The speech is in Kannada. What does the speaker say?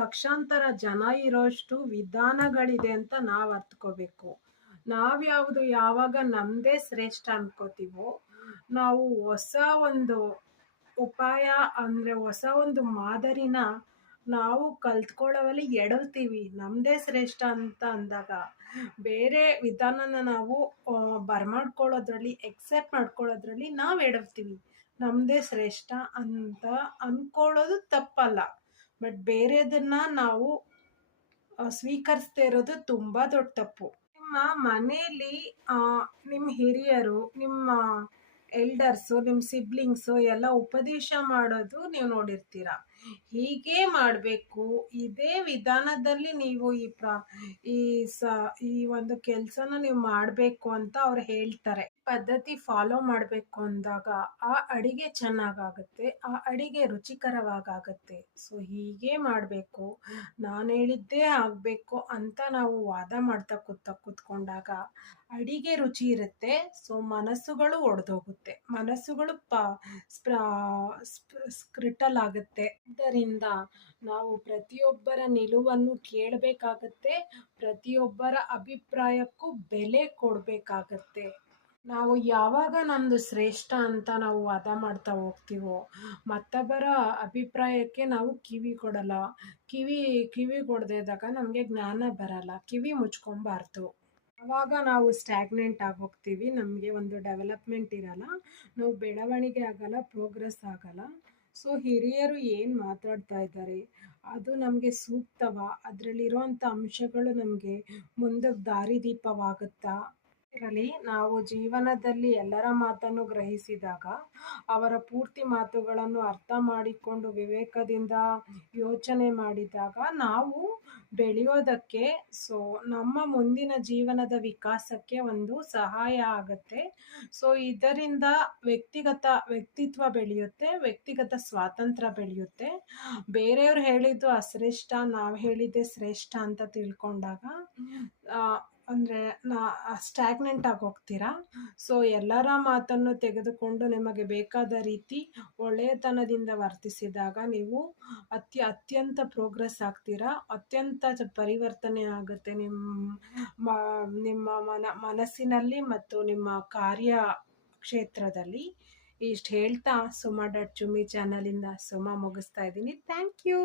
ಲಕ್ಷಾಂತರ ಜನ ಇರೋಷ್ಟು ವಿಧಾನಗಳಿದೆ ಅಂತ ನಾವು ಅರ್ಥಕೋಬೇಕು. ನಾವ್ಯಾವುದು ಯಾವಾಗ ನಮ್ಮದೇ ಶ್ರೇಷ್ಠ ಅನ್ಕೋತೀವೋ, ನಾವು ಹೊಸ ಒಂದು ಉಪಾಯ ಅಂದರೆ ಹೊಸ ಒಂದು ಮಾದರಿನ ನಾವು ಕಲ್ತ್ಕೊಳ್ಳೋವಲ್ಲಿ ಎಡವ್ತೀವಿ. ನಮ್ಮದೇ ಶ್ರೇಷ್ಠ ಅಂತ ಅಂದಾಗ ಬೇರೆ ವಿಧಾನನ ನಾವು ಬರ್ಮಾಡ್ಕೊಳ್ಳೋದ್ರಲ್ಲಿ, ಎಕ್ಸೆಪ್ಟ್ ಮಾಡ್ಕೊಳ್ಳೋದ್ರಲ್ಲಿ ನಾವು ಎಡವ್ತೀವಿ. ನಮ್ಮದೇ ಶ್ರೇಷ್ಠ ಅಂತ ಅಂದ್ಕೊಳ್ಳೋದು ತಪ್ಪಲ್ಲ, ಬಟ್ ಬೇರೆದನ್ನ ನಾವು ಸ್ವೀಕರಿಸದೇ ಇರೋದು ತುಂಬ ದೊಡ್ಡ ತಪ್ಪು. ನಿಮ್ಮ ಮನೆಯಲ್ಲಿ ನಿಮ್ಮ ಹಿರಿಯರು, ನಿಮ್ಮ ಎಲ್ಡರ್ಸು, ನಿಮ್ಮ ಸಿಬ್ಲಿಂಗ್ಸು ಎಲ್ಲ ಉಪದೇಶ ಮಾಡೋದು ನೀವು ನೋಡಿರ್ತೀರ. ಹೀಗೆ ಮಾಡಬೇಕು, ಇದೇ ವಿಧಾನದಲ್ಲಿ ನೀವು ಈ ಈ ಒಂದು ಕೆಲಸನ ನೀವು ಮಾಡಬೇಕು ಅಂತ ಅವ್ರು ಹೇಳ್ತಾರೆ. ಪದ್ಧತಿ ಫಾಲೋ ಮಾಡಬೇಕು ಅಂದಾಗ ಆ ಅಡಿಗೆ ಚೆನ್ನಾಗಾಗುತ್ತೆ, ಆ ಅಡಿಗೆ ರುಚಿಕರವಾಗತ್ತೆ. ಸೊ ಹೀಗೆ ಮಾಡಬೇಕು, ನಾನು ಹೇಳಿದ್ದೇ ಆಗಬೇಕು ಅಂತ ನಾವು ವಾದ ಮಾಡ್ತಾ ಕೂತ್ಕೊಂಡಾಗ ಅಡಿಗೆ ರುಚಿ ಇರುತ್ತೆ. ಸೊ ಮನಸ್ಸುಗಳು ಒಡೆದೋಗುತ್ತೆ, ಮನಸ್ಸುಗಳು ಸ್ಕ್ರಿಟಲ್ ಆಗುತ್ತೆ. ಇದರಿಂದ ನಾವು ಪ್ರತಿಯೊಬ್ಬರ ನಿಲುವನ್ನು ಕೇಳಬೇಕಾಗತ್ತೆ, ಪ್ರತಿಯೊಬ್ಬರ ಅಭಿಪ್ರಾಯಕ್ಕೂ ಬೆಲೆ ಕೊಡಬೇಕಾಗತ್ತೆ. ನಾವು ಯಾವಾಗ ನಮ್ಮದು ಶ್ರೇಷ್ಠ ಅಂತ ನಾವು ವಾದ ಮಾಡ್ತಾ ಹೋಗ್ತೀವೋ, ಮತ್ತೊಬ್ಬರ ಅಭಿಪ್ರಾಯಕ್ಕೆ ನಾವು ಕಿವಿ ಕೊಡಲ್ಲ. ಕಿವಿ ಕೊಡದೇ ಇದ್ದಾಗ ನಮಗೆ ಜ್ಞಾನ ಬರಲ್ಲ. ಕಿವಿ ಮುಚ್ಕೊಬಾರ್ದು. ಆವಾಗ ನಾವು ಸ್ಟ್ಯಾಗ್ನೆಂಟ್ ಆಗೋಗ್ತೀವಿ, ನಮಗೆ ಒಂದು ಡೆವಲಪ್ಮೆಂಟ್ ಇರಲ್ಲ, ನಾವು ಬೆಳವಣಿಗೆ ಆಗಲ್ಲ, ಪ್ರೋಗ್ರೆಸ್ ಆಗಲ್ಲ. ಸೊ ಹಿರಿಯರು ಏನು ಮಾತಾಡ್ತಾ ಇದ್ದಾರೆ ಅದು ನಮಗೆ ಸೂಕ್ತವಾ, ಅದರಲ್ಲಿರುವಂಥ ಅಂಶಗಳು ನಮಗೆ ಮುಂದಕ್ಕೆ ದಾರಿದೀಪವಾಗುತ್ತಾ ಇರಲಿ. ನಾವು ಜೀವನದಲ್ಲಿ ಎಲ್ಲರ ಮಾತನ್ನು ಗ್ರಹಿಸಿದಾಗ, ಅವರ ಪೂರ್ತಿ ಮಾತುಗಳನ್ನು ಅರ್ಥ ಮಾಡಿಕೊಂಡು ವಿವೇಕದಿಂದ ಯೋಚನೆ ಮಾಡಿದಾಗ ನಾವು ಬೆಳೆಯೋದಕ್ಕೆ, ಸೊ ನಮ್ಮ ಮುಂದಿನ ಜೀವನದ ವಿಕಾಸಕ್ಕೆ ಒಂದು ಸಹಾಯ ಆಗುತ್ತೆ. ಸೊ ಇದರಿಂದ ವ್ಯಕ್ತಿತ್ವ ಬೆಳೆಯುತ್ತೆ, ವ್ಯಕ್ತಿಗತ ಸ್ವಾತಂತ್ರ್ಯ ಬೆಳೆಯುತ್ತೆ. ಬೇರೆಯವ್ರು ಹೇಳಿದ್ದು ಅಶ್ರೇಷ್ಠ, ನಾವು ಹೇಳಿದ್ದೆ ಶ್ರೇಷ್ಠ ಅಂತ ತಿಳ್ಕೊಂಡಾಗ ಅಂದರೆ ಸ್ಟ್ಯಾಗ್ನೆಂಟ್ ಆಗಿ ಹೋಗ್ತೀರಾ. ಸೊ ಎಲ್ಲರ ಮಾತನ್ನು ತೆಗೆದುಕೊಂಡು ನಿಮಗೆ ಬೇಕಾದ ರೀತಿ ಒಳ್ಳೆಯತನದಿಂದ ವರ್ತಿಸಿದಾಗ ನೀವು ಅತ್ಯಂತ ಪ್ರೋಗ್ರೆಸ್ ಆಗ್ತೀರಾ, ಅತ್ಯಂತ ಪರಿವರ್ತನೆ ಆಗುತ್ತೆ ನಿಮ್ಮ ಮನಸ್ಸಿನಲ್ಲಿ ಮತ್ತು ನಿಮ್ಮ ಕಾರ್ಯ ಕ್ಷೇತ್ರದಲ್ಲಿ. ಇಷ್ಟು ಹೇಳ್ತಾ ಸುಮಾ ಡಾಟ್ ಚುಮ್ಮಿ ಚಾನಲಿಂದ ಸುಮಾ ಮುಗಿಸ್ತಾ ಇದ್ದೀನಿ. Thank you.